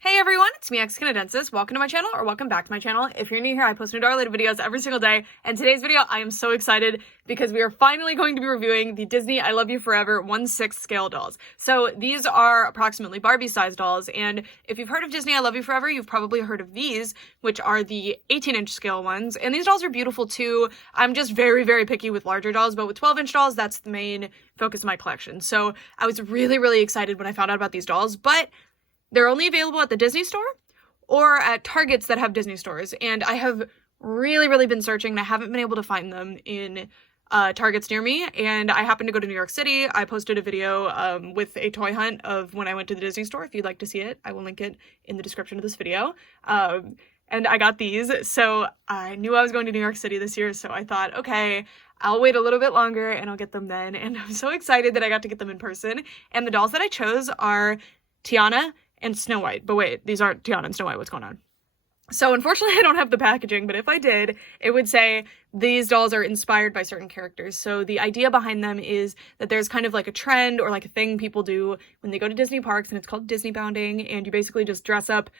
Hey everyone, it's me, Canadensis. Welcome to my channel, or welcome back to my channel. If you're new here, I post new related videos every single day, and today's video, I am so excited because we are finally going to be reviewing the Disney I Love You Forever 1/6 scale dolls. So these are approximately Barbie-sized dolls, and if you've heard of Disney I Love You Forever, you've probably heard of these, which are the 18-inch scale ones, and these dolls are beautiful too. I'm just very, very picky with larger dolls, but with 12-inch dolls, that's the main focus of my collection. So I was really, really excited when I found out about these dolls, but they're only available at the Disney store or at Targets that have Disney stores. And I have really, really been searching and I haven't been able to find them in Targets near me. And I happened to go to New York City. I posted a video with a toy hunt of when I went to the Disney store. If you'd like to see it, I will link it in the description of this video. And I got these. So I knew I was going to New York City this year. So I thought, okay, I'll wait a little bit longer and I'll get them then. And I'm so excited that I got to get them in person. And the dolls that I chose are Tiana and Snow White. But wait, these aren't Tiana and Snow White. What's going on? So unfortunately, I don't have the packaging, but if I did, it would say these dolls are inspired by certain characters. So the idea behind them is that there's kind of like a trend or like a thing people do when they go to Disney parks, and it's called Disneybounding, and you basically just dress up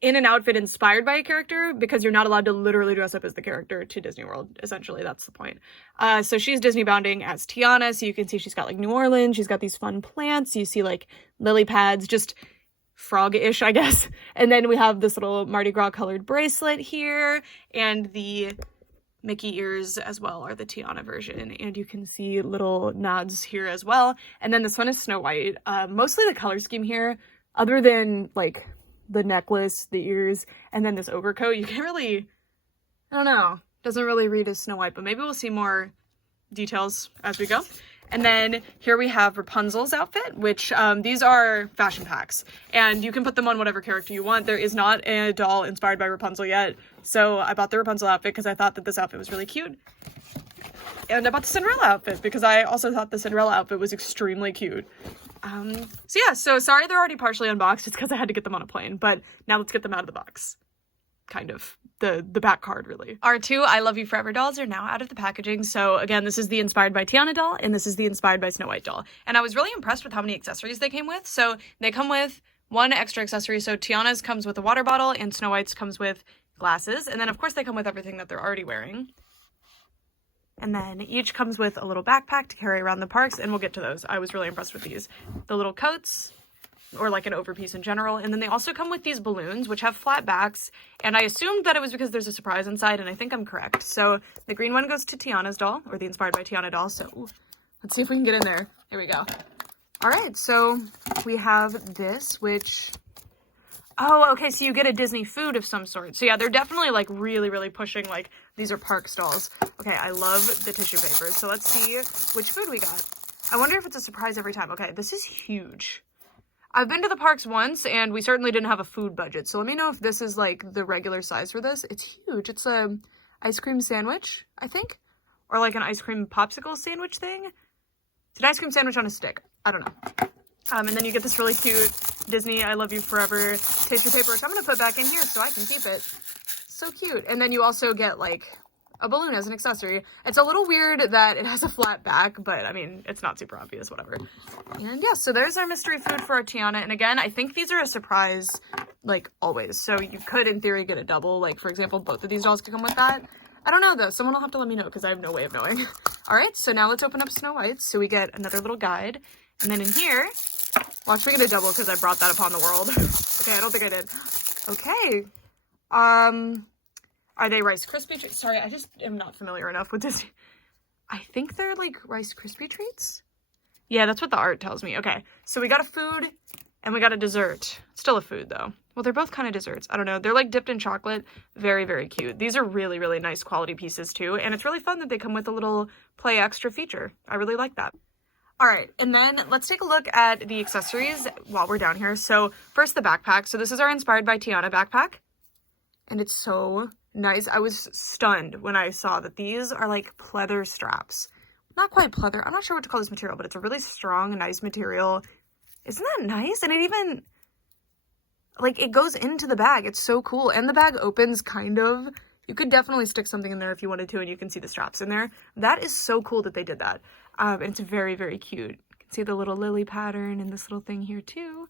in an outfit inspired by a character because you're not allowed to literally dress up as the character to Disney World. Essentially, that's the point. So she's Disneybounding as Tiana, so you can see she's got like New Orleans, she's got these fun plants, you see like lily pads, just frog-ish, I guess. And then we have this little Mardi Gras colored bracelet here, and the Mickey ears as well are the Tiana version, and you can see little nods here as well. And then this one is Snow White. Mostly the color scheme here, other than like the necklace, the ears, and then this overcoat, you can't really, I don't know, doesn't really read as Snow White, but maybe we'll see more details as we go. And then here we have Rapunzel's outfit, which these are fashion packs, and you can put them on whatever character you want. There is not a doll inspired by Rapunzel yet, so I bought the Rapunzel outfit because I thought that this outfit was really cute. And I bought the Cinderella outfit because I also thought the Cinderella outfit was extremely cute. So yeah, so sorry they're already partially unboxed. It's because I had to get them on a plane, but now let's get them out of the box. Kind of. The back card, really. Our two I Love You Forever dolls are now out of the packaging. So again, this is the Inspired by Tiana doll, and this is the Inspired by Snow White doll. And I was really impressed with how many accessories they came with. So they come with one extra accessory. So Tiana's comes with a water bottle, and Snow White's comes with glasses. And then of course they come with everything that they're already wearing. And then each comes with a little backpack to carry around the parks, and we'll get to those. I was really impressed with these. The little coats, or like an overpiece in general. And then they also come with these balloons, which have flat backs, and I assumed that it was because there's a surprise inside, and I think I'm correct. So the green one goes to Tiana's doll, or the Inspired by Tiana doll. So let's see if we can get in there. Here we go. All right, so we have this, which, oh, okay, so you get a Disney food of some sort. So yeah, they're definitely like really, really pushing, like, these are parks dolls. Okay, I love the tissue paper. So let's see which food we got. I wonder if it's a surprise every time. Okay, this is huge. I've been to the parks once, and we certainly didn't have a food budget, so let me know if this is, like, the regular size for this. It's huge. It's a ice cream sandwich, I think, or, like, an ice cream popsicle sandwich thing. It's an ice cream sandwich on a stick. I don't know. And then you get this really cute Disney I Love You Forever tissue paper, which I'm going to put back in here so I can keep it. So cute. And then you also get, like, a balloon as an accessory. It's a little weird that it has a flat back, but I mean, it's not super obvious, whatever. And yeah, so there's our mystery food for our Tiana. And again, I think these are a surprise, like, always. So you could, in theory, get a double. Like, for example, both of these dolls could come with that. I don't know, though. Someone will have to let me know because I have no way of knowing. All right, so now let's open up Snow White. So we get another little guide. And then in here, watch me get a double because I brought that upon the world. Okay, I don't think I did. Okay. Are they Rice Krispie treats? Sorry, I just am not familiar enough with Disney. I think they're like Rice Krispie treats. Yeah, that's what the art tells me. Okay, so we got a food and we got a dessert. Still a food though. Well, they're both kind of desserts. I don't know. They're like dipped in chocolate. Very, very cute. These are really, really nice quality pieces too. And it's really fun that they come with a little play extra feature. I really like that. All right, and then let's take a look at the accessories while we're down here. So first the backpack. So this is our Inspired by Tiana backpack. And it's so nice. I was stunned when I saw that these are like pleather straps. Not quite pleather. I'm not sure what to call this material, but it's a really strong, nice material. Isn't that nice? And it even, like, it goes into the bag. It's so cool. And the bag opens kind of. You could definitely stick something in there if you wanted to, and you can see the straps in there. That is so cool that they did that. And it's very, very cute. You can see the little Lilly pattern and this little thing here too.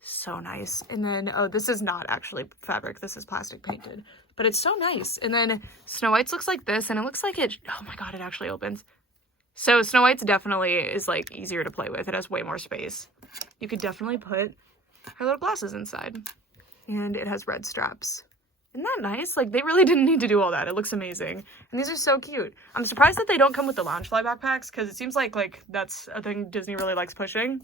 So nice. And then, oh, this is not actually fabric. This is plastic painted, but it's so nice. And then Snow White's looks like this, and it looks like it, oh my God, it actually opens. So Snow White's definitely is like easier to play with. It has way more space. You could definitely put her little glasses inside, and it has red straps. Isn't that nice? Like, they really didn't need to do all that. It looks amazing. And these are so cute. I'm surprised that they don't come with the Loungefly backpacks, because it seems like that's a thing Disney really likes pushing.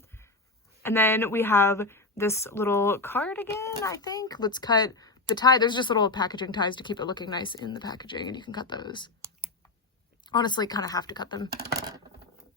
And then we have this little cardigan, I think. Let's cut the tie. There's just little packaging ties to keep it looking nice in the packaging, and you can cut those. Honestly, kind of have to cut them.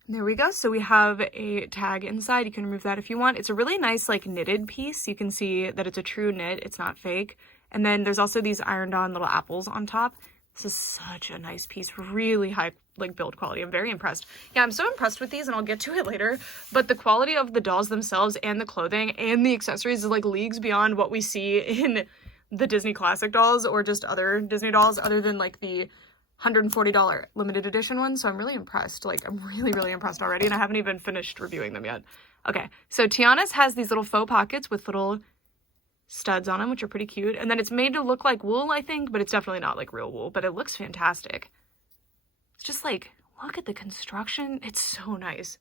There we go. So we have a tag inside. You can remove that if you want. It's a really nice, like, knitted piece. You can see that it's a true knit. It's not fake. And then there's also these ironed on little apples on top. This is such a nice piece. Really high, like, build quality. I'm very impressed. Yeah, I'm so impressed with these, and I'll get to it later. But the quality of the dolls themselves and the clothing and the accessories is, like, leagues beyond what we see in the Disney classic dolls or just other Disney dolls, other than, like, the $140 limited edition one. So I'm really impressed. Like, I'm really, really impressed already, and I haven't even finished reviewing them yet. Okay, so Tiana's has these little faux pockets with little studs on them, which are pretty cute. And then it's made to look like wool, I think, but it's definitely not like real wool, but it looks fantastic. It's just like, look at the construction. It's so nice.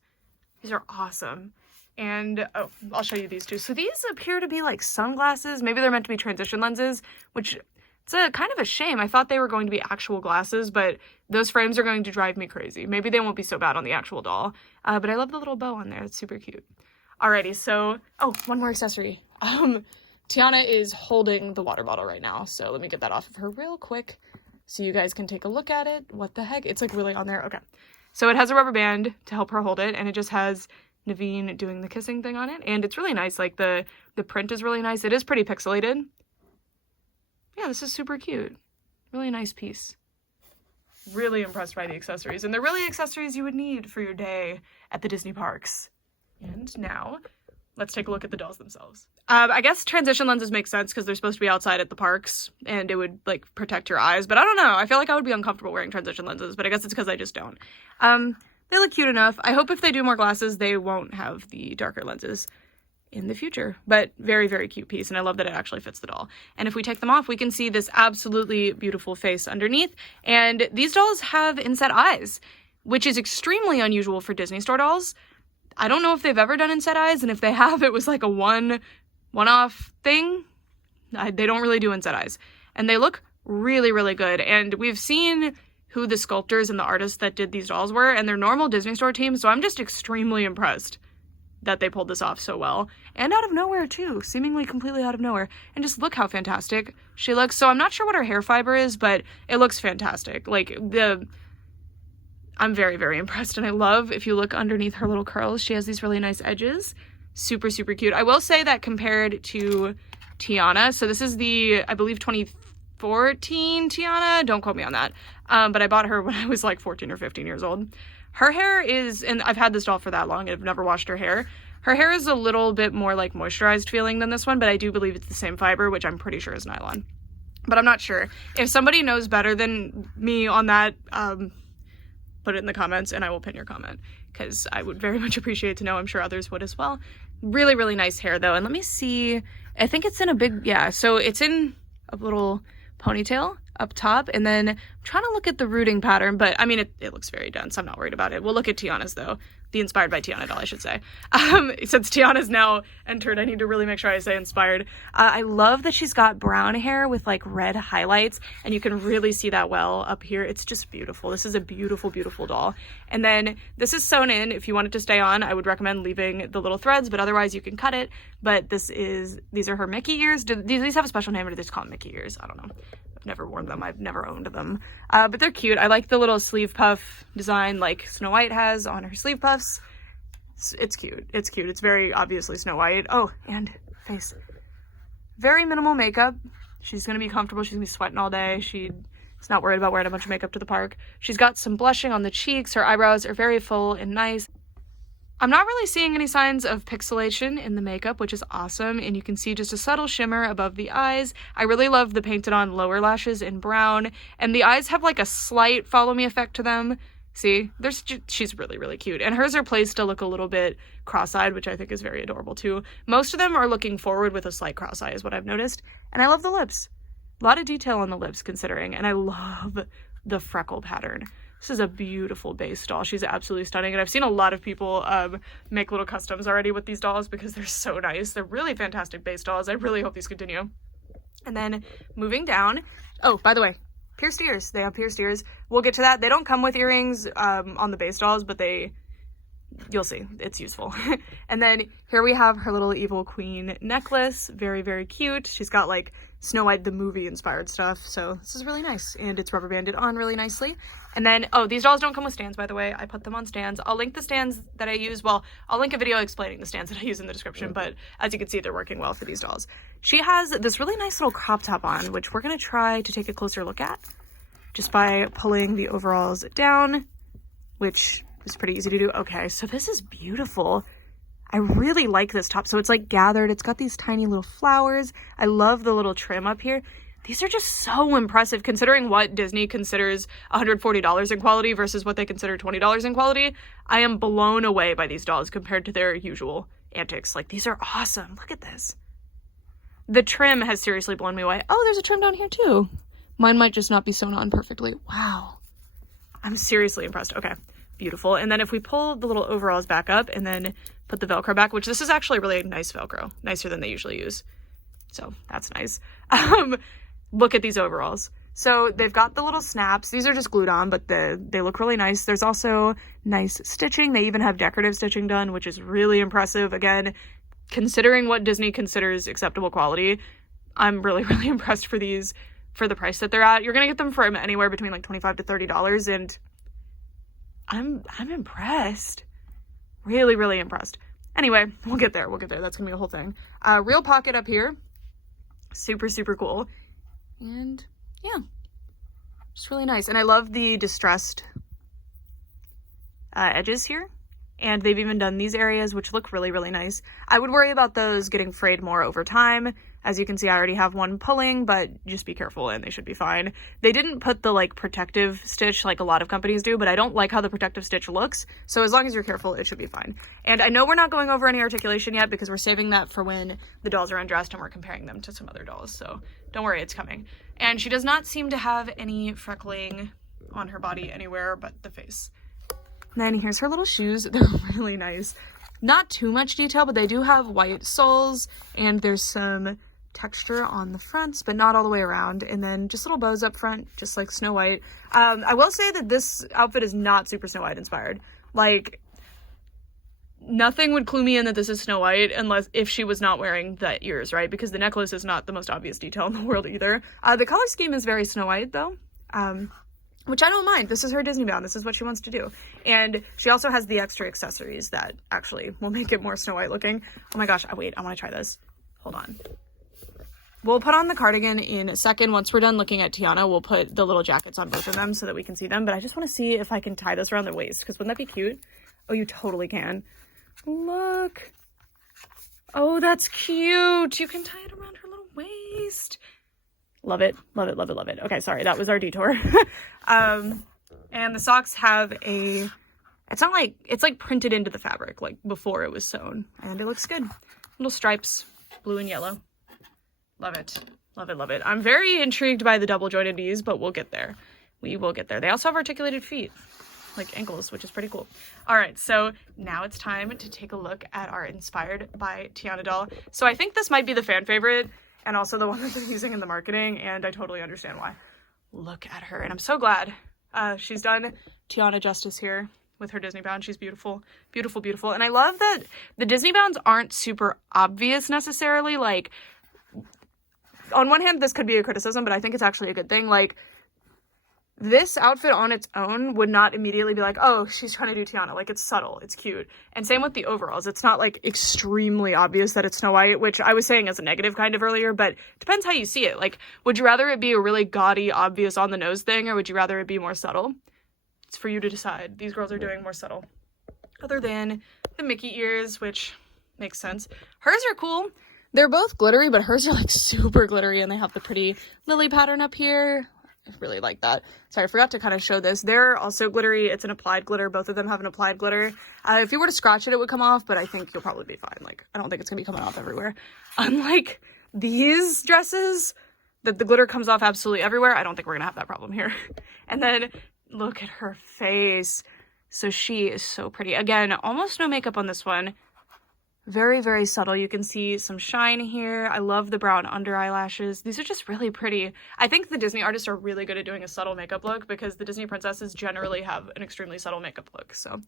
These are awesome. And oh, I'll show you these two. So these appear to be like sunglasses. Maybe they're meant to be transition lenses, which it's a kind of a shame. I thought they were going to be actual glasses, but those frames are going to drive me crazy. Maybe they won't be so bad on the actual doll. But I love the little bow on there. It's super cute. Alrighty, so, oh, one more accessory. Tiana is holding the water bottle right now, so let me get that off of her real quick so you guys can take a look at it. What the heck? It's like really on there. Okay. So it has a rubber band to help her hold it, and it just has Naveen doing the kissing thing on it, and it's really nice. Like, the print is really nice. It is pretty pixelated. Yeah, this is super cute. Really nice piece. Really impressed by the accessories, and they're really accessories you would need for your day at the Disney parks. And now, let's take a look at the dolls themselves. I guess transition lenses make sense because they're supposed to be outside at the parks and it would, like, protect your eyes. But I don't know. I feel like I would be uncomfortable wearing transition lenses, but I guess it's because I just don't. They look cute enough. I hope if they do more glasses, they won't have the darker lenses in the future. But very, very cute piece, and I love that it actually fits the doll. And if we take them off, we can see this absolutely beautiful face underneath. And these dolls have inset eyes, which is extremely unusual for Disney store dolls. I don't know if they've ever done inset eyes, and if they have, it was like a one-off thing. They don't really do inset eyes. And they look really, really good. And we've seen who the sculptors and the artists that did these dolls were, and they're normal Disney store team, so I'm just extremely impressed that they pulled this off so well. And out of nowhere, too. Seemingly completely out of nowhere. And just look how fantastic she looks. So I'm not sure what her hair fiber is, but it looks fantastic. Like, I'm very, very impressed, and I love, if you look underneath her little curls, she has these really nice edges. Super, super cute. I will say that compared to Tiana, so this is the, I believe, 2014 Tiana, don't quote me on that, but I bought her when I was like 14 or 15 years old. Her hair is, and I've had this doll for that long, and I've never washed her hair. Her hair is a little bit more like moisturized feeling than this one, but I do believe it's the same fiber, which I'm pretty sure is nylon. But I'm not sure. If somebody knows better than me on that, put it in the comments and I will pin your comment, because I would very much appreciate to know. I'm sure others would as well. Really, really nice hair though. And let me see, I think it's in a big, yeah, so it's in a little ponytail up top, and then I'm trying to look at the rooting pattern, but I mean, it looks very dense. I'm not worried about it. We'll look at Tiana's though. The inspired by Tiana doll, I should say. Since Tiana's now entered, I need to really make sure I say inspired. I love that she's got brown hair with like red highlights, and you can really see that well up here. It's just beautiful. This is a beautiful, beautiful doll. And then this is sewn in. If you want it to stay on, I would recommend leaving the little threads, but otherwise you can cut it. But these are her Mickey ears. Do these have a special name, or do they just call them Mickey ears? I don't know. I've never worn them. I've never owned them. But they're cute. I like the little sleeve puff design like Snow White has on her sleeve puffs. It's cute. It's cute. It's very obviously Snow White. Oh, and face. Very minimal makeup. She's going to be comfortable. She's going to be sweating all day. She's not worried about wearing a bunch of makeup to the park. She's got some blushing on the cheeks. Her eyebrows are very full and nice. I'm not really seeing any signs of pixelation in the makeup, which is awesome, and you can see just a subtle shimmer above the eyes. I really love the painted on lower lashes in brown, and the eyes have like a slight follow me effect to them, See, she's really, really cute. And hers are placed to look a little bit cross-eyed, which I think is very adorable too. Most of them are looking forward with a slight cross-eye is what I've noticed. And I love the lips. A lot of detail on the lips considering. And I love the freckle pattern. This is a beautiful base doll. She's absolutely stunning. And I've seen a lot of people make little customs already with these dolls because they're so nice. They're really fantastic base dolls. I really hope these continue. And then moving down. Oh, by the way, pierced ears. They have pierced ears. We'll get to that. They don't come with earrings on the base dolls, but you'll see. It's useful. And then here we have her little evil queen necklace. Very, very cute. She's got like Snow White the movie inspired stuff. So this is really nice. And it's rubber banded on really nicely. And then, oh, these dolls don't come with stands, by the way. I put them on stands. I'll link the stands that I use. Well, I'll link a video explaining the stands that I use in the description. But as you can see, they're working well for these dolls. She has this really nice little crop top on, which we're going to try to take a closer look at just by pulling the overalls down, which is pretty easy to do. Okay, so this is beautiful. I really like this top. So it's like gathered. It's got these tiny little flowers. I love the little trim up here. These are just so impressive considering what Disney considers $140 in quality versus what they consider $20 in quality. I am blown away by these dolls compared to their usual antics. Like, these are awesome. Look at this. The trim has seriously blown me away. Oh, there's a trim down here too. Mine might just not be sewn on perfectly. Wow. I'm seriously impressed. Okay, beautiful. And then if we pull the little overalls back up and then put the Velcro back, which this is actually really nice Velcro, nicer than they usually use. So that's nice. Look at these overalls. So they've got the little snaps. These are just glued on, but they look really nice. There's also nice stitching. They even have decorative stitching done, which is really impressive. Again, considering what Disney considers acceptable quality, I'm really, really impressed for these, for the price that they're at. You're going to get them from anywhere between like $25 to $30, and I'm impressed. Really, really impressed. Anyway, we'll get there. We'll get there. That's going to be a whole thing. Real pocket up here. Super, super cool. And yeah, just really nice. And I love the distressed edges here. And they've even done these areas, which look really, really nice. I would worry about those getting frayed more over time. As you can see, I already have one pulling, but just be careful and they should be fine. They didn't put the like protective stitch like a lot of companies do, but I don't like how the protective stitch looks. So as long as you're careful, it should be fine. And I know we're not going over any articulation yet because we're saving that for when the dolls are undressed and we're comparing them to some other dolls. So don't worry, it's coming. And she does not seem to have any freckling on her body anywhere but the face. And then here's her little shoes. They're really nice. Not too much detail, but they do have white soles and there's some texture on the fronts, but not all the way around. And then just little bows up front, just like Snow White. I will say that this outfit is not super Snow White inspired. Like, nothing would clue me in that this is Snow White unless if she was not wearing the ears, right? Because the necklace is not the most obvious detail in the world either. The color scheme is very Snow White though. Which I don't mind. This is her Disney bound. This is what she wants to do. And she also has the extra accessories that actually will make it more Snow White looking. Oh my gosh, wait, I want to try this. Hold on. We'll put on the cardigan in a second. Once we're done looking at Tiana, we'll put the little jackets on both of them so that we can see them. But I just want to see if I can tie this around their waist, because wouldn't that be cute? Oh, you totally can. Look. Oh, that's cute. You can tie it around her little waist. Love it, love it, love it, love it. Okay, sorry, that was our detour. And the socks have it's like printed into the fabric, like before it was sewn. And it looks good. Little stripes, blue and yellow. Love it, love it, love it. I'm very intrigued by the double jointed knees, but we'll get there. We will get there. They also have articulated feet, like ankles, which is pretty cool. All right, so now it's time to take a look at our Inspired by Tiana doll. So I think this might be the fan favorite, and also the one that they're using in the marketing, and I totally understand why. Look at her, and I'm so glad she's done Tiana justice here with her Disney bound. She's beautiful, beautiful, beautiful. And I love that the Disney bounds aren't super obvious necessarily. Like, on one hand, this could be a criticism, but I think it's actually a good thing. Like, this outfit on its own would not immediately be like, oh, she's trying to do Tiana. Like, it's subtle, it's cute. And same with the overalls. It's not like extremely obvious that it's Snow White, which I was saying as a negative kind of earlier, but it depends how you see it. Like, would you rather it be a really gaudy, obvious on the nose thing, or would you rather it be more subtle? It's for you to decide. These girls are doing more subtle. Other than the Mickey ears, which makes sense. Hers are cool. They're both glittery, but hers are like super glittery, and they have the pretty Lilly pattern up here. really like that. Sorry, I forgot to kind of show this. They're also glittery. It's an applied glitter. Both of them have an applied glitter. If you were to scratch it, it would come off, but I think you'll probably be fine. Like, I don't think it's gonna be coming off everywhere. Unlike these dresses, that the glitter comes off absolutely everywhere. I don't think we're gonna have that problem here. And then look at her face. So she is so pretty. Again, almost no makeup on this one. Very, very subtle. You can see some shine here. I love the brown under eyelashes. These are just really pretty. I think the Disney artists are really good at doing a subtle makeup look because the Disney princesses generally have an extremely subtle makeup look. So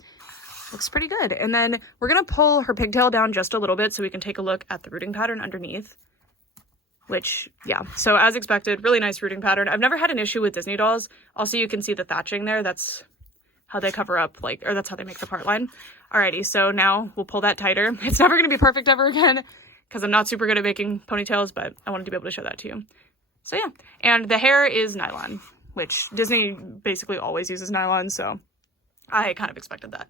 looks pretty good. And then we're going to pull her pigtail down just a little bit so we can take a look at the rooting pattern underneath. Which, yeah, so as expected, really nice rooting pattern. I've never had an issue with Disney dolls. Also, you can see the thatching there. That's how they cover up, like, or that's how they make the part line. Alrighty, so now we'll pull that tighter. It's never going to be perfect ever again because I'm not super good at making ponytails, but I wanted to be able to show that to you. So yeah, and the hair is nylon, which Disney basically always uses nylon, so I kind of expected that.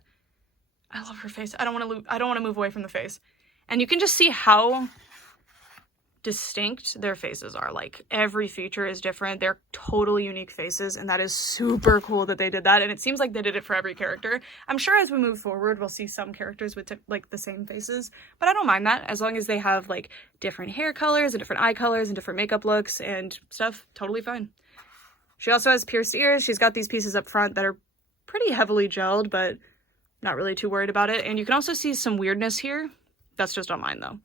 I love her face. I don't want to move away from the face. And you can just see how distinct their faces are. Like, every feature is different. They're totally unique faces, and that is super cool that they did that. And it seems like they did it for every character. I'm sure as we move forward we'll see some characters with like the same faces, but I don't mind that as long as they have like different hair colors and different eye colors and different makeup looks and stuff. Totally fine. She also has pierced ears. She's got these pieces up front that are pretty heavily gelled, but not really too worried about it. And you can also see some weirdness here. That's just on mine though.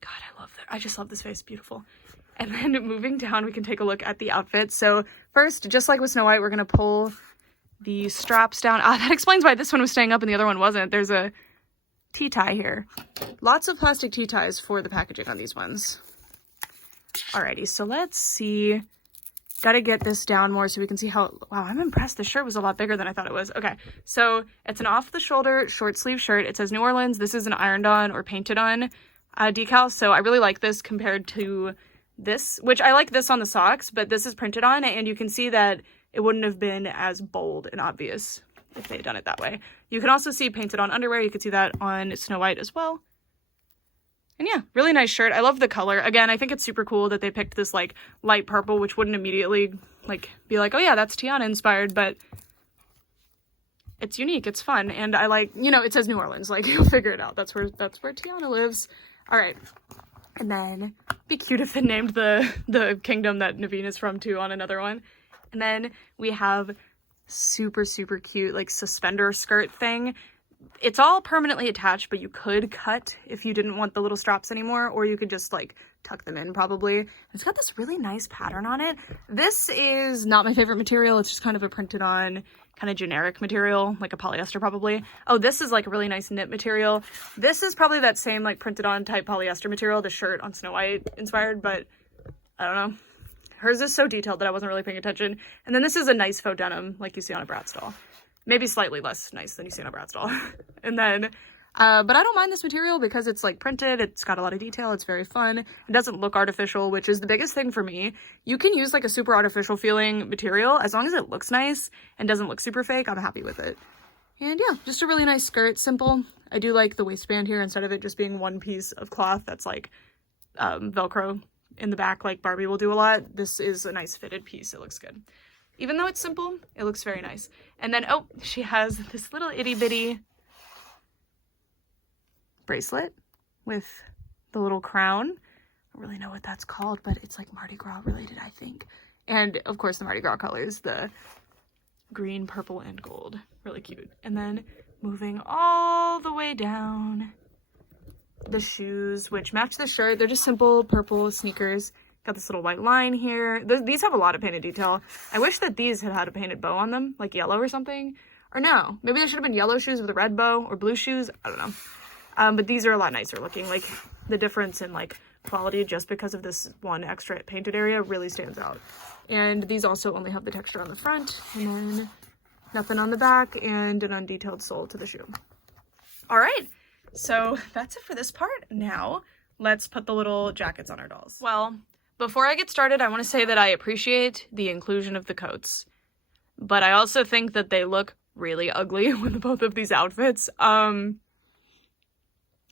God, I love that. I just love this face. Beautiful. And then moving down, we can take a look at the outfit. So first, just like with Snow White, we're going to pull the straps down. Ah, that explains why this one was staying up and the other one wasn't. There's a tea tie here. Lots of plastic tea ties for the packaging on these ones. Alrighty, so let's see. Got to get this down more so we can see how... Wow, I'm impressed. The shirt was a lot bigger than I thought it was. Okay, so it's an off-the-shoulder short sleeve shirt. It says New Orleans. This is an ironed on or painted on decal, so I really like this compared to this, which I like this on the socks, but this is printed on, and you can see that it wouldn't have been as bold and obvious if they had done it that way. You can also see painted on underwear. You can see that on Snow White as well. And yeah, really nice shirt. I love the color. Again, I think it's super cool that they picked this like light purple, which wouldn't immediately like be like, oh yeah, that's Tiana inspired, but it's unique, it's fun, and I like, you know, it says New Orleans, like, you'll figure it out. That's where Tiana lives. All right, and then be cute if they named the kingdom that Naveen is from too on another one. And then we have super cute like suspender skirt thing. It's all permanently attached, but you could cut if you didn't want the little straps anymore, or you could just like tuck them in probably. It's got this really nice pattern on it. This is not my favorite material. It's just kind of a printed on kind of generic material, like a polyester probably. Oh, this is like a really nice knit material. This is probably that same like printed on type polyester material the shirt on Snow White inspired, but I don't know. Hers is so detailed that I wasn't really paying attention. And then this is a nice faux denim like you see on a Bratz doll. Maybe slightly less nice than you see on a Bratz doll. And then, but I don't mind this material because it's like printed, it's got a lot of detail, it's very fun. It doesn't look artificial, which is the biggest thing for me. You can use like a super artificial feeling material as long as it looks nice and doesn't look super fake. I'm happy with it. And yeah, just a really nice skirt, simple. I do like the waistband here instead of it just being one piece of cloth that's like Velcro in the back like Barbie will do a lot. This is a nice fitted piece. It looks good. Even though it's simple, it looks very nice. And then, oh, she has this little itty bitty bracelet with the little crown. I don't really know what that's called, but it's like Mardi Gras related, I think. And of course the Mardi Gras colors, the green, purple, and gold. Really cute. And then moving all the way down, the shoes, which match the shirt. They're just simple purple sneakers. Got this little white line here. These have a lot of painted detail. I wish that these had had a painted bow on them, like yellow or something. Or no, maybe they should have been yellow shoes with a red bow, or blue shoes. I don't know. But these are a lot nicer looking. Like, the difference in like quality just because of this one extra painted area really stands out. And these also only have the texture on the front, and then nothing on the back, and an undetailed sole to the shoe. All right, so that's it for this part. Now let's put the little jackets on our dolls. Well, before I get started, I want to say that I appreciate the inclusion of the coats, but I also think that they look really ugly with both of these outfits.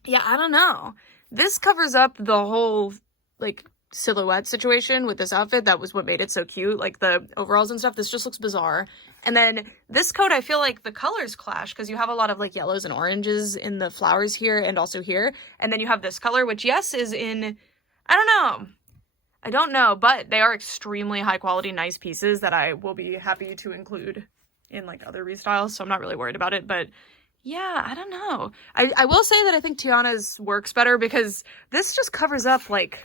Yeah, I don't know. This covers up the whole, like, silhouette situation with this outfit that was what made it so cute, like the overalls and stuff. This just looks bizarre. And then this coat, I feel like the colors clash because you have a lot of like yellows and oranges in the flowers here and also here. And then you have this color, which yes is in, I don't know, but they are extremely high quality, nice pieces that I will be happy to include in like other restyles. So I'm not really worried about it, but yeah, I don't know. I will say that I think Tiana's works better because this just covers up like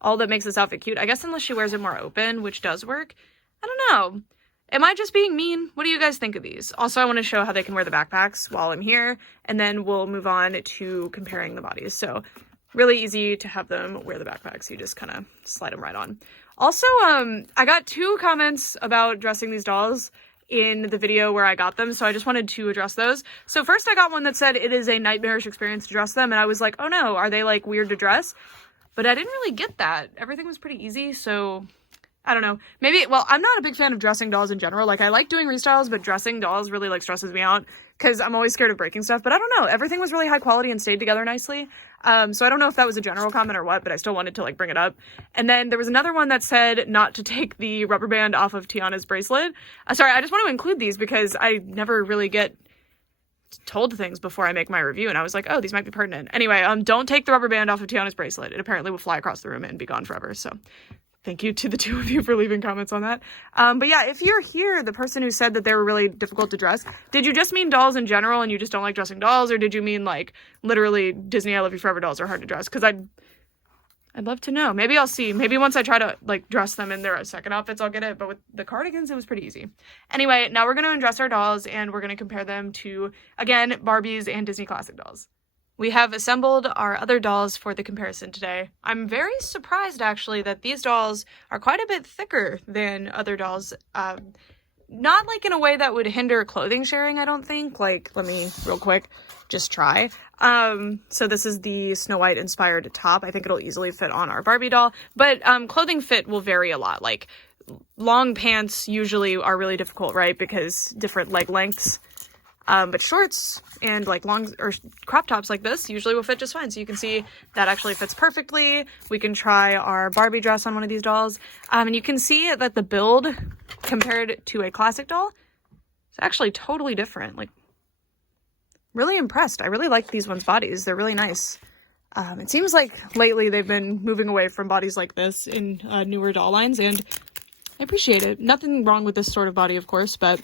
all that makes this outfit cute. I guess unless she wears it more open, which does work. I don't know. Am I just being mean? What do you guys think of these? Also, I want to show how they can wear the backpacks while I'm here, and then we'll move on to comparing the bodies. So really easy to have them wear the backpacks. You just kind of slide them right on. Also, I got 2 comments about dressing these dolls in the video where I got them, so I just wanted to address those. So first I got one that said it is a nightmarish experience to dress them, and I was like, oh no, are they like weird to dress? But I didn't really get that. Everything was pretty easy, so I don't know. Maybe, well, I'm not a big fan of dressing dolls in general. Like, I like doing restyles, but dressing dolls really, like, stresses me out because I'm always scared of breaking stuff. But I don't know. Everything was really high quality and stayed together nicely. So I don't know if that was a general comment or what, but I still wanted to, like, bring it up. And then there was another one that said not to take the rubber band off of Tiana's bracelet. Sorry, I just want to include these because I never really get told things before I make my review, and I was like, oh, these might be pertinent. Anyway, don't take the rubber band off of Tiana's bracelet. It apparently will fly across the room and be gone forever, so thank you to the 2 of you for leaving comments on that. But yeah, if you're here, the person who said that they were really difficult to dress, did you just mean dolls in general and you just don't like dressing dolls, or did you mean like literally Disney I Love You Forever dolls are hard to dress? Because I'd love to know. Maybe I'll see. Maybe once I try to like dress them in their second outfits, I'll get it. But with the cardigans, it was pretty easy. Anyway, now we're going to undress our dolls and we're going to compare them to, again, Barbies and Disney Classic dolls. We have assembled our other dolls for the comparison today. I'm very surprised, actually, that these dolls are quite a bit thicker than other dolls. Not like in a way that would hinder clothing sharing, I don't think. Like, let me real quick just try. So this is the Snow White inspired top. I think it'll easily fit on our Barbie doll, but clothing fit will vary a lot. Like, long pants usually are really difficult, right? Because different leg lengths. But shorts and like long or crop tops like this usually will fit just fine. So you can see that actually fits perfectly. We can try our Barbie dress on one of these dolls. And you can see that the build compared to a classic doll is actually totally different. Like, really impressed. I really like these ones' bodies. They're really nice. It seems like lately they've been moving away from bodies like this in newer doll lines, and I appreciate it. Nothing wrong with this sort of body, of course, but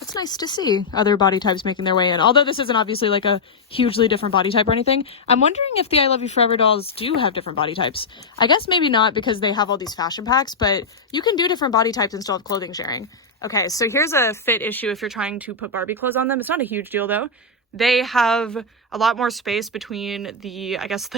it's nice to see other body types making their way in. Although this isn't obviously like a hugely different body type or anything, I'm wondering if the I Love You Forever dolls do have different body types. I guess maybe not because they have all these fashion packs, but you can do different body types and still have clothing sharing. Okay, so here's a fit issue if you're trying to put Barbie clothes on them. It's not a huge deal though. They have a lot more space between the, I don't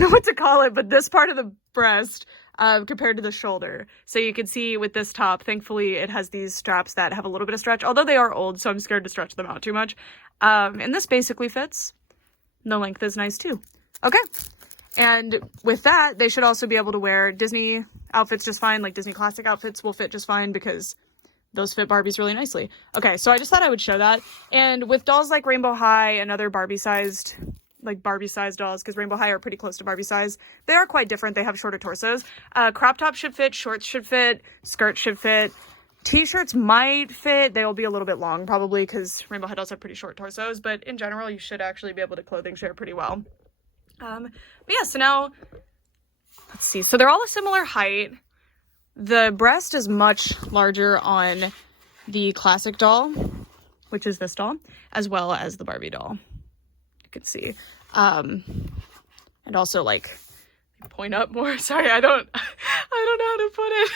know what to call it, but this part of the breast compared to the shoulder. So you can see with this top, thankfully it has these straps that have a little bit of stretch, although they are old, so I'm scared to stretch them out too much. And this basically fits. The length is nice too. Okay. And with that, they should also be able to wear Disney outfits just fine. Like Disney classic outfits will fit just fine because those fit Barbies really nicely. Okay, so I just thought I would show that. And with dolls like Rainbow High and other Barbie-sized dolls, because Rainbow High are pretty close to Barbie size, they are quite different. They have shorter torsos. Crop top should fit, shorts should fit, skirts should fit. T-shirts might fit. They will be a little bit long probably because Rainbow High dolls have pretty short torsos, but in general, you should actually be able to clothing share pretty well. But yeah, so now, let's see. So they're all a similar height. The breast is much larger on the classic doll, which is this doll, as well as the Barbie doll. You can see. And also like point up more. Sorry, I don't know how to put it.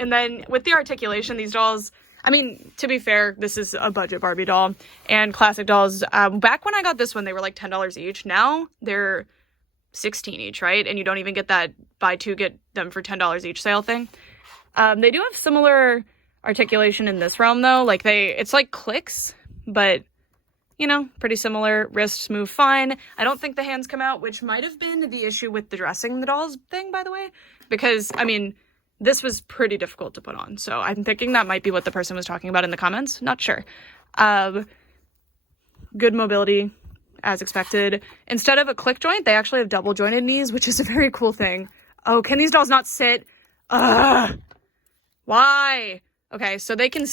And then with the articulation, these dolls, I mean, to be fair, this is a budget Barbie doll, and classic dolls, back when I got this one, they were like $10 each. Now they're $16 each, right? And you don't even get that buy two, get them for $10 each sale thing. They do have similar articulation in this realm though. Like it's like clicks, but you know, pretty similar. Wrists move fine. I don't think the hands come out, which might have been the issue with the dressing the dolls thing, by the way, because I mean, this was pretty difficult to put on. So I'm thinking that might be what the person was talking about in the comments. Not sure. Good mobility. as expected. Instead of a click joint, they actually have double jointed knees, which is a very cool thing. Oh, can these dolls not sit? Ugh. Why? Okay, so they can...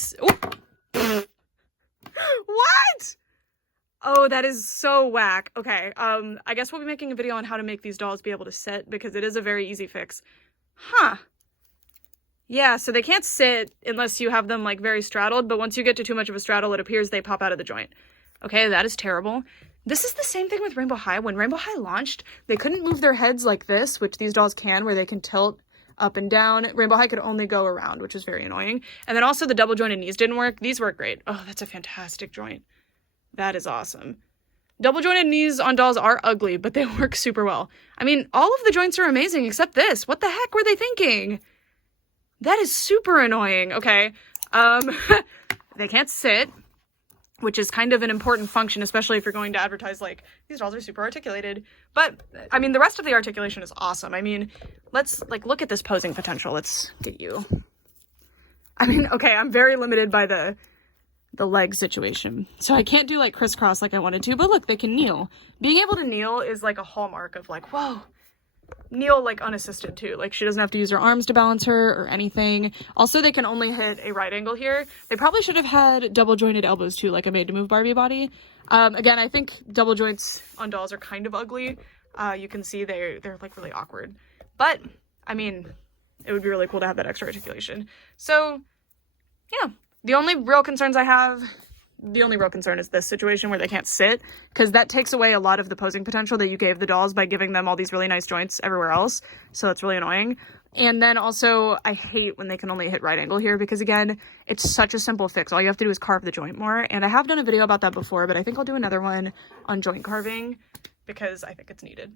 What? Oh, that is so whack. Okay, I guess we'll be making a video on how to make these dolls be able to sit, because it is a very easy fix. Huh. Yeah, so they can't sit unless you have them, like, very straddled, but once you get to too much of a straddle, it appears they pop out of the joint. Okay, that is terrible. This is the same thing with Rainbow High. When Rainbow High launched, they couldn't move their heads like this, which these dolls can, where they can tilt up and down. Rainbow High could only go around, which is very annoying. And then also the double jointed knees didn't work. These work great. Oh, that's a fantastic joint. That is awesome. Double jointed knees on dolls are ugly, but they work super well. I mean, all of the joints are amazing except this. What the heck were they thinking? That is super annoying. Okay. They can't sit, which is kind of an important function, especially if you're going to advertise, like, these dolls are super articulated. But, I mean, the rest of the articulation is awesome. I mean, let's, like, look at this posing potential. Let's get you. I mean, okay, I'm very limited by the leg situation. So I can't do, like, crisscross like I wanted to, but look, they can kneel. Being able to kneel is, like, a hallmark of, like, whoa. Kneel, like, unassisted, too. Like, she doesn't have to use her arms to balance her or anything. Also, they can only hit a right angle here. They probably should have had double-jointed elbows, too, like a Made-to-Move Barbie body. Again, I think double joints on dolls are kind of ugly. You can see they're, like, really awkward. But, I mean, it would be really cool to have that extra articulation. So, yeah. The only real concerns I have... The only real concern is this situation where they can't sit, because that takes away a lot of the posing potential that you gave the dolls by giving them all these really nice joints everywhere else. So that's really annoying. And then also, I hate when they can only hit right angle here, because again, it's such a simple fix. All you have to do is carve the joint more. And I have done a video about that before, but I think I'll do another one on joint carving because I think it's needed.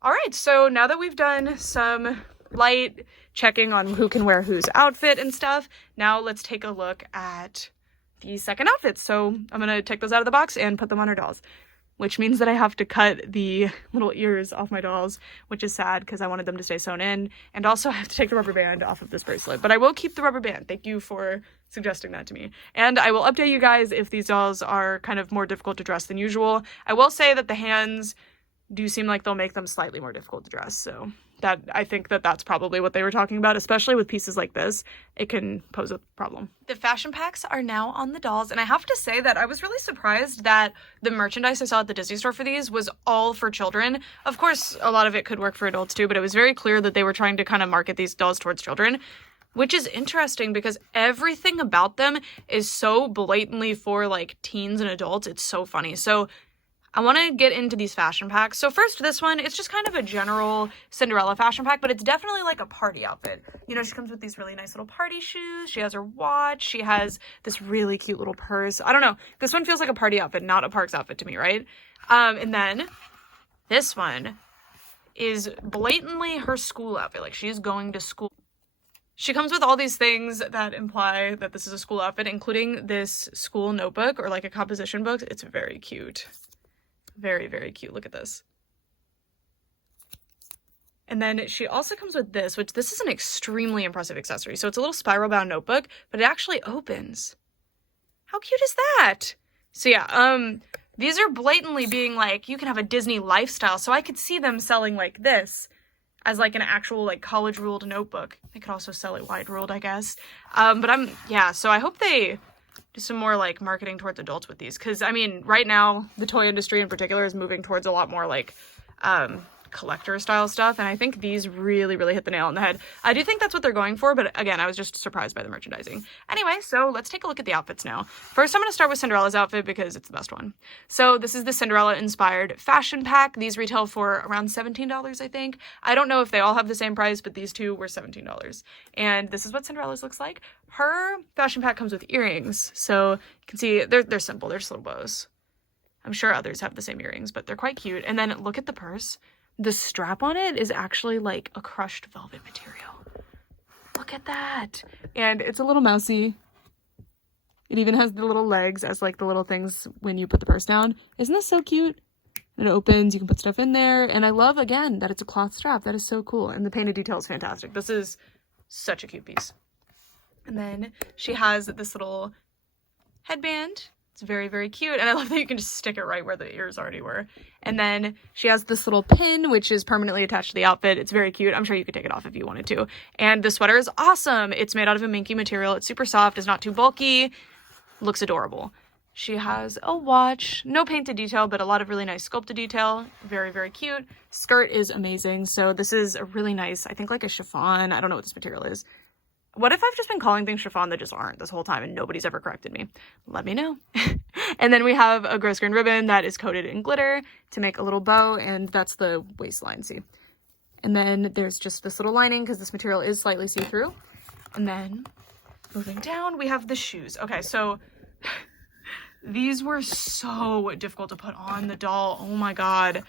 All right, so now that we've done some light checking on who can wear whose outfit and stuff, now let's take a look at the second outfit. So I'm gonna take those out of the box and put them on our dolls, which means that I have to cut the little ears off my dolls, which is sad because I wanted them to stay sewn in, and also I have to take the rubber band off of this bracelet, but I will keep the rubber band. Thank you for suggesting that to me. And I will update you guys if these dolls are kind of more difficult to dress than usual. I will say that the hands do seem like they'll make them slightly more difficult to dress, so that I think that that's probably what they were talking about, especially with pieces like this. It can pose a problem. The fashion packs are now on the dolls, and I have to say that I was really surprised that the merchandise I saw at the Disney store for these was all for children. Of course, a lot of it could work for adults too, but it was very clear that they were trying to kind of market these dolls towards children, which is interesting because everything about them is so blatantly for, like, teens and adults. It's so funny. So I want to get into these fashion packs. So first, this one, it's just kind of a general Cinderella fashion pack, but it's definitely like a party outfit. You know, she comes with these really nice little party shoes. She has her watch. She has this really cute little purse. I don't know. This one feels like a party outfit, not a parks outfit to me, right? And then this one is blatantly her school outfit. Like, she's going to school. She comes with all these things that imply that this is a school outfit, including this school notebook or like a composition book. It's very cute. Very, very cute. Look at this. And then she also comes with this, which this is an extremely impressive accessory. So it's a little spiral bound notebook, but it actually opens. How cute is that? So yeah, these are blatantly being like, you can have a Disney lifestyle. So I could see them selling like this as like an actual like college ruled notebook. They could also sell it wide ruled, I guess. Yeah, so I hope they do some more like marketing towards adults with these, because I mean right now the toy industry in particular is moving towards a lot more like collector style stuff, and I think these really hit the nail on the head. I do think that's what they're going for, but again, I was just surprised by the merchandising. Anyway, so let's take a look at the outfits now. First, I'm going to start with Cinderella's outfit because it's the best one. So this is the Cinderella inspired fashion pack. These retail for around $17, I think. I don't know if they all have the same price, but these two were $17. And this is what Cinderella's looks like. Her fashion pack comes with earrings, so you can see they're simple. They're just little bows. I'm sure others have the same earrings, but they're quite cute. And then look at the purse. The strap on it is actually like a crushed velvet material. Look at that. And it's a little mousy. It even has the little legs as like the little things when you put the purse down. Isn't this so cute? It opens, you can put stuff in there. And I love, again, that it's a cloth strap. That is so cool. And the painted detail is fantastic. This is such a cute piece. And then she has this little headband It's very, very cute. And I love that you can just stick it right where the ears already were. And then she has this little pin, which is permanently attached to the outfit. It's very cute. I'm sure you could take it off if you wanted to. And the sweater is awesome. It's made out of a minky material. It's super soft. It's not too bulky. Looks adorable. She has a watch. No painted detail, but a lot of really nice sculpted detail. Very, very cute. Skirt is amazing. So this is a really nice, I think like a chiffon. I don't know what this material is. What if I've just been calling things chiffon that just aren't this whole time and nobody's ever corrected me? Let me know. And then we have a gross grain ribbon that is coated in glitter to make a little bow, and that's the waistline, see? And then there's just this little lining because this material is slightly see-through. And then moving down, we have the shoes. Okay, so these were so difficult to put on the doll. Oh my god.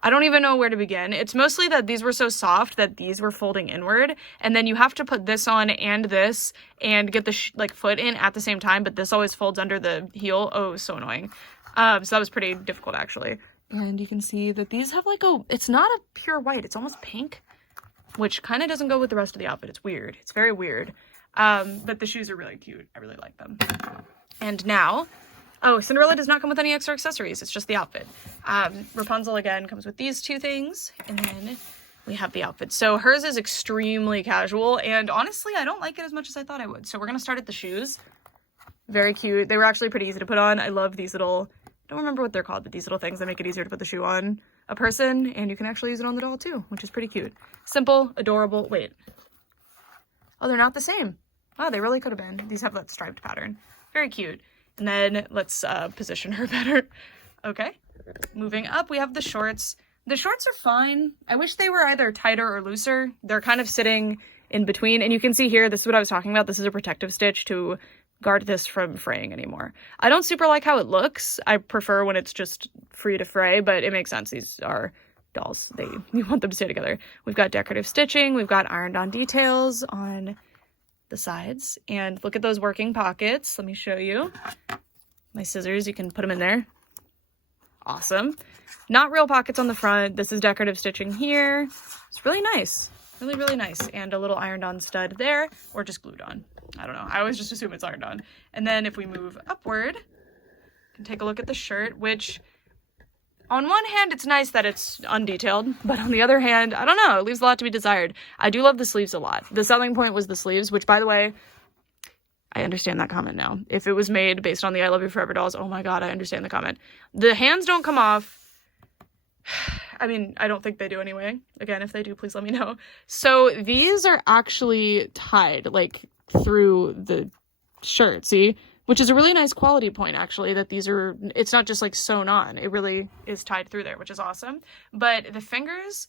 I don't even know where to begin. It's mostly that these were so soft that these were folding inward, and then you have to put this on and this and get the foot in at the same time, but this always folds under the heel. Oh, so annoying. So that was pretty difficult actually. And you can see that these have like it's not a pure white, it's almost pink, which kind of doesn't go with the rest of the outfit. It's weird. It's very weird. But the shoes are really cute. I really like them. And now, oh, Cinderella does not come with any extra accessories. It's just the outfit. Rapunzel, again, comes with these two things. And then we have the outfit. So hers is extremely casual. And honestly, I don't like it as much as I thought I would. So we're going to start at the shoes. Very cute. They were actually pretty easy to put on. I love these little, I don't remember what they're called, but these little things that make it easier to put the shoe on a person. And you can actually use it on the doll too, which is pretty cute. Simple, adorable. Wait. Oh, they're not the same. Oh, they really could have been. These have that striped pattern. Very cute. And then let's position her better. Okay, moving up, we have the shorts. The shorts are fine. I wish they were either tighter or looser. They're kind of sitting in between. And you can see here, this is what I was talking about. This is a protective stitch to guard this from fraying anymore. I don't super like how it looks. I prefer when it's just free to fray, but it makes sense. These are dolls. You want them to stay together. We've got decorative stitching. We've got ironed on details on the sides, and look at those working pockets. Let me show you my scissors. You can put them in there. Awesome. Not real pockets on the front. This is decorative stitching here. It's really nice. Really, really nice. And a little ironed on stud there, or just glued on. I don't know. I always just assume it's ironed on. And then if we move upward, you can take a look at the shirt, which on one hand, it's nice that it's undetailed, but on the other hand, I don't know, it leaves a lot to be desired. I do love the sleeves a lot. The selling point was the sleeves, which, by the way, I understand that comment now. If it was made based on the I Love You Forever dolls, oh my god, I understand the comment. The hands don't come off. I mean, I don't think they do anyway. Again, if they do, please let me know. So these are actually tied, like, through the shirt, see? Which is a really nice quality point, actually, that these are, it's not just like sewn on. It really is tied through there, which is awesome. But the fingers,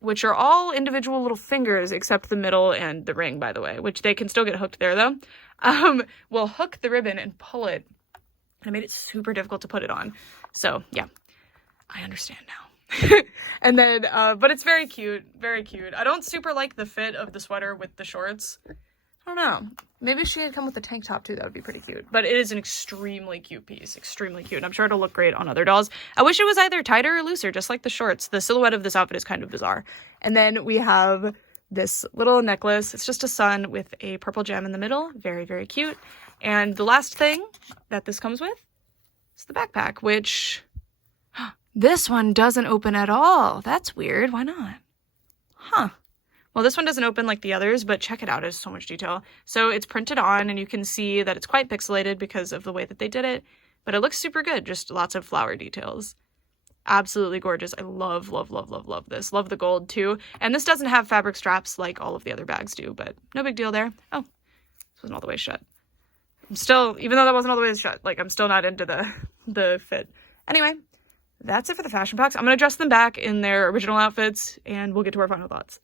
which are all individual little fingers, except the middle and the ring, by the way, which they can still get hooked there, though, will hook the ribbon and pull it. And it made it super difficult to put it on. So, yeah, I understand now. And then, but it's very cute, very cute. I don't super like the fit of the sweater with the shorts. I don't know. Maybe she had come with a tank top too. That would be pretty cute. But it is an extremely cute piece. Extremely cute. I'm sure it'll look great on other dolls. I wish it was either tighter or looser, just like the shorts. The silhouette of this outfit is kind of bizarre. And then we have this little necklace. It's just a sun with a purple gem in the middle. Very, very cute. And the last thing that this comes with is the backpack, which this one doesn't open at all. That's weird. Why not? Huh. Well, this one doesn't open like the others, but check it out. It has so much detail. So it's printed on, and you can see that it's quite pixelated because of the way that they did it, but it looks super good. Just lots of flower details. Absolutely gorgeous. I love, love, love, love, love this. Love the gold too. And this doesn't have fabric straps like all of the other bags do, but no big deal there. Oh, this wasn't all the way shut. I'm still, even though that wasn't all the way shut, like I'm still not into the fit. Anyway, that's it for the fashion packs. I'm going to dress them back in their original outfits, and we'll get to our final thoughts.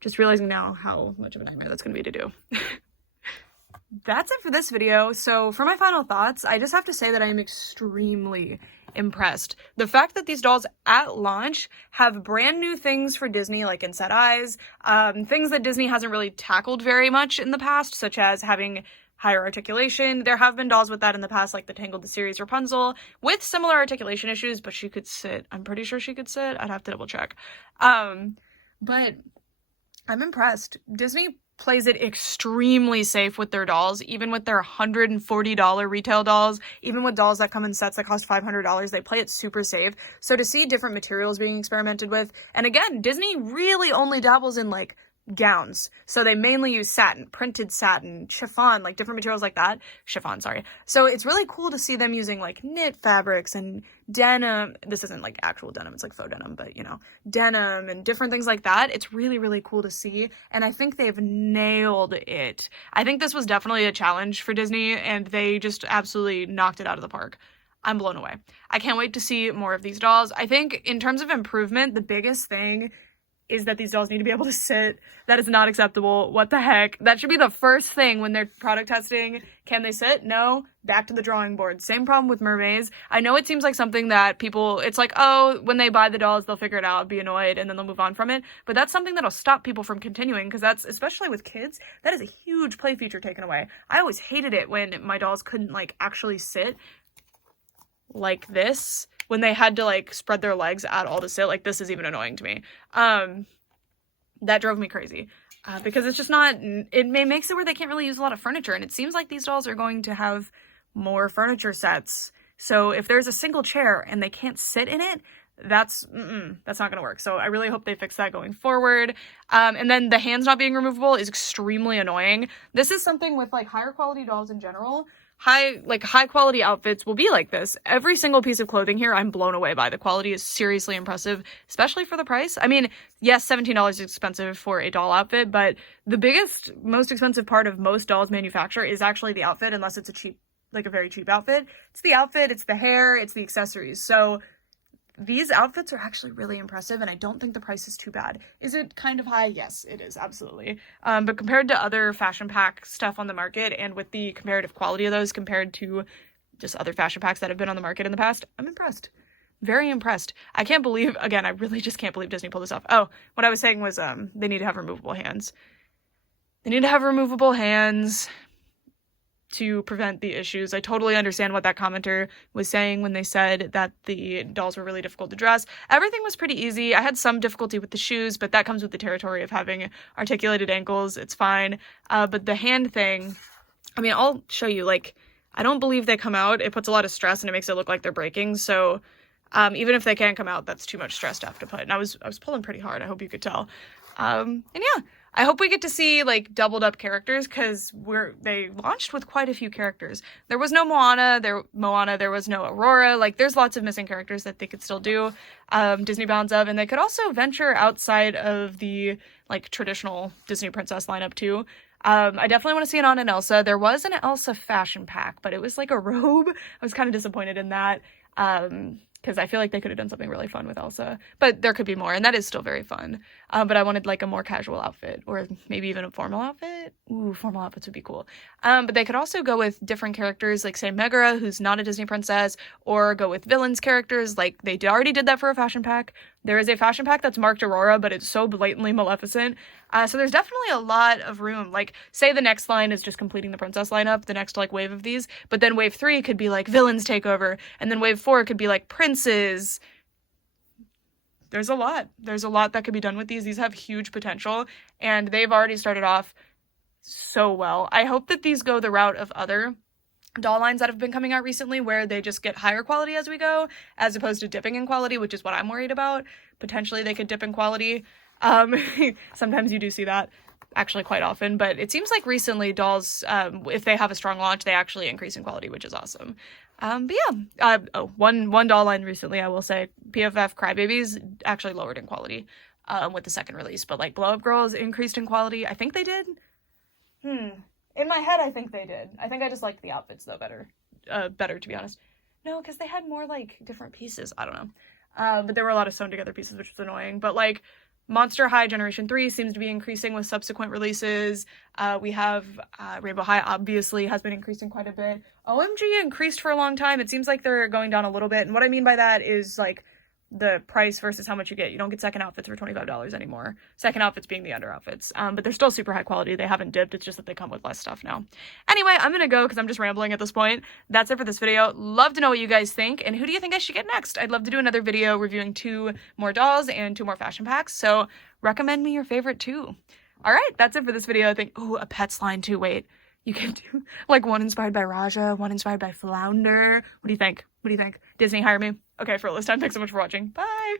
Just realizing now how much of a nightmare that's going to be to do. That's it for this video. So for my final thoughts, I just have to say that I am extremely impressed. The fact that these dolls at launch have brand new things for Disney, like inset eyes, things that Disney hasn't really tackled very much in the past, such as having higher articulation. There have been dolls with that in the past, like the Tangled the series Rapunzel, with similar articulation issues, but she could sit. I'm pretty sure she could sit. I'd have to double check. But I'm impressed. Disney plays it extremely safe with their dolls, even with their $140 retail dolls, even with dolls that come in sets that cost $500, they play it super safe. So to see different materials being experimented with, and again, Disney really only dabbles in like gowns. So they mainly use satin, printed satin, chiffon, like different materials like that. Chiffon, sorry. So it's really cool to see them using like knit fabrics and denim. This isn't like actual denim, it's like faux denim, but you know, denim and different things like that. It's really, really cool to see. And I think they've nailed it. I think this was definitely a challenge for Disney and they just absolutely knocked it out of the park. I'm blown away. I can't wait to see more of these dolls. I think in terms of improvement, the biggest thing is that these dolls need to be able to sit. That is not acceptable. What the heck? That should be the first thing when they're product testing. Can they sit? No. Back to the drawing board. Same problem with mermaids. I know it seems like something that people, it's like, oh, when they buy the dolls, they'll figure it out, be annoyed, and then they'll move on from it. But that's something that'll stop people from continuing because that's, especially with kids, that is a huge play feature taken away. I always hated it when my dolls couldn't like actually sit like this. When they had to like spread their legs at all to sit, like this is even annoying to me. That drove me crazy because it's just not, it makes it where they can't really use a lot of furniture. And it seems like these dolls are going to have more furniture sets. So if there's a single chair and they can't sit in it, that's not going to work. So I really hope they fix that going forward. And then the hands not being removable is extremely annoying. This is something with like higher quality dolls in general. High quality outfits will be like this. Every single piece of clothing here I'm blown away by. The quality is seriously impressive, especially for the price. I mean, yes, $17 is expensive for a doll outfit, but the biggest, most expensive part of most dolls manufacture is actually the outfit, unless it's a cheap, like a very cheap outfit. It's the outfit, it's the hair, it's the accessories. So these outfits are actually really impressive, and I don't think the price is too bad. Is it kind of high? Yes, it is, absolutely. But compared to other fashion pack stuff on the market, and with the comparative quality of those compared to just other fashion packs that have been on the market in the past, I'm impressed. Very impressed. I can't believe, again, I really just can't believe Disney pulled this off. Oh, what I was saying was they need to have removable hands. They need to have removable hands to prevent the issues. I totally understand what that commenter was saying when they said that the dolls were really difficult to dress. Everything was pretty easy. I had some difficulty with the shoes, but that comes with the territory of having articulated ankles. It's fine. But the hand thing, I mean, I'll show you, like, I don't believe they come out. It puts a lot of stress and it makes it look like they're breaking. So even if they can't come out, that's too much stress to have to put. And I was pulling pretty hard. I hope you could tell. And yeah, I hope we get to see like doubled up characters because they launched with quite a few characters. There was no Moana, there was no Aurora. Like there's lots of missing characters that they could still do Disney bounds of, and they could also venture outside of the like traditional Disney princess lineup too. I definitely want to see an Anna and Elsa. There was an Elsa fashion pack, but it was like a robe. I was kind of disappointed in that. Because I feel like they could have done something really fun with Elsa. But there could be more, and that is still very fun. But I wanted like a more casual outfit, or maybe even a formal outfit. Ooh, formal outfits would be cool. But they could also go with different characters, like say Megara, who's not a Disney princess, or go with villains characters, like they already did that for a fashion pack. There is a fashion pack that's marked Aurora, but it's so blatantly Maleficent. So there's definitely a lot of room. Like, say the next line is just completing the princess lineup, the next, like, wave of these, but then wave 3 could be, like, villains take over, and then wave 4 could be, like, princes. There's a lot. There's a lot that could be done with these. These have huge potential, and they've already started off so well. I hope that these go the route of other doll lines that have been coming out recently, where they just get higher quality as we go, as opposed to dipping in quality, which is what I'm worried about. Potentially they could dip in quality. Sometimes you do see that, actually quite often, but it seems like recently dolls, if they have a strong launch, they actually increase in quality, which is awesome. But yeah, one doll line recently, I will say, PFF Crybabies actually lowered in quality with the second release, but like Glow Up Girls increased in quality. I think they did. In my head, I think they did. I think I just liked the outfits, though, better, to be honest. No, because they had more, like, different pieces. I don't know. But there were a lot of sewn-together pieces, which was annoying. But, like, Monster High Generation 3 seems to be increasing with subsequent releases. We have Rainbow High, obviously, has been increasing quite a bit. OMG increased for a long time. It seems like they're going down a little bit. And what I mean by that is, like, the price versus how much you get. You don't get second outfits for $25 anymore. Second outfits being the under outfits. But they're still super high quality. They haven't dipped. It's just that they come with less stuff now. Anyway, I'm gonna go because I'm just rambling at this point. That's it for this video. Love to know what you guys think, and who do you think I should get next? I'd love to do another video reviewing 2 more dolls and 2 more fashion packs, so recommend me your favorite 2. all right, that's it for this video. I think, oh, a Pets line too. Wait, you can do like one inspired by Raja, one inspired by Flounder. What do you think? What do you think? Disney, hire me. Okay, for all this time, thanks so much for watching. Bye.